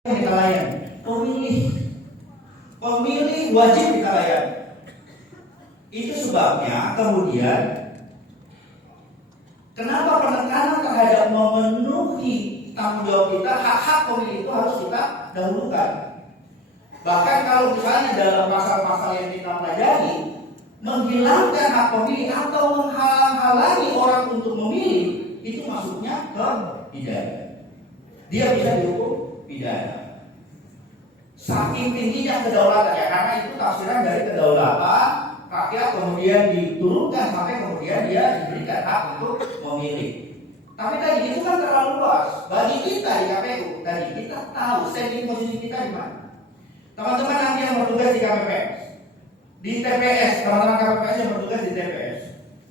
kita layani. Pemilih wajib kita layani. Itu sebabnya kemudian kenapa penekanan terhadap memenuhi tanggung jawab kita, hak-hak pemilih itu harus kita dahulukan. Bahkan kalau misalnya dalam pasal-pasal yang kita pelajari menghilangkan hak pemilih atau menghalang-halangi orang untuk memilih, itu masuknya ke pidana. Dia bisa dihukum pidana. Saking tingginya kedaulatan ya, karena itu tafsiran dari kedaulatan rakyat kemudian diturunkan sampai kemudian dia diberikan hak untuk memilih. Tapi tadi itu kan terlalu luas bagi kita di KPU. Tadi kita tahu standing posisi kita di mana. Teman-teman nanti yang bertugas di KPPS, di TPS, teman-teman KPPS yang bertugas di TPS,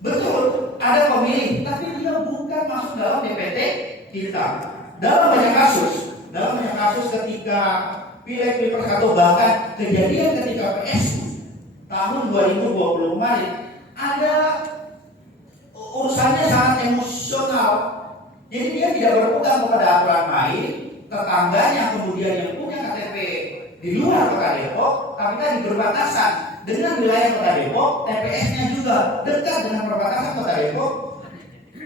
betul ada pemilih, tapi dia bukan masuk dalam DPT kita. Dalam banyak kasus ketika Pilek-Pilpres atau bahkan kejadian ketika PSU tahun 2020 kemarin, ada urusannya sangat emosional. Jadi dia tidak berpegang kepada aturan main, tetangganya kemudian yang punya KTP di luar Kota Depok, tapi tadi berbatasan dengan wilayah Kota Depok, TPS-nya juga dekat dengan perbatasan Kota Depok.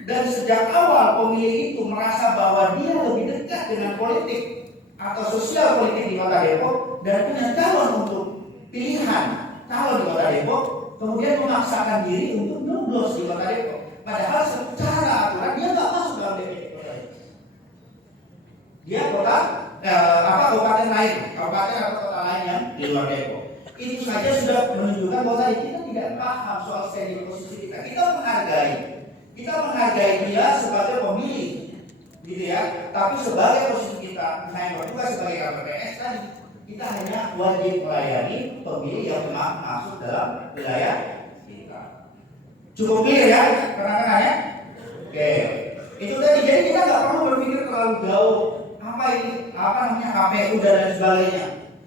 Dan sejak awal pemilih itu merasa bahwa dia lebih dekat dengan politik atau sosial politik di Kota Depok dan punya calon untuk pilihan calon di Kota Depok, kemudian memaksakan diri untuk nyoblos di Kota Depok. Padahal secara aturan dia nggak masuk dalam DPT Kota Depok. Dia kabupaten lain, kabupaten atau kota lain yang di luar Depok. Itu saja sudah menunjukkan bahwa tadi kita tidak paham soal standing posisi kita. Kita menghargai dia sebagai pemilih, gitu ya. Tapi sebagai posisi kita, misalnya bertugas sebagai KPPS tadi, kita hanya wajib melayani pemilih yang memang masuk dalam wilayah kita. Cukup clear ya, kenang-kenang ya? Oke, itu tadi. Jadi kita nggak perlu berpikir terlalu jauh. Apa ini? Apa namanya KPU dan lain sebagainya.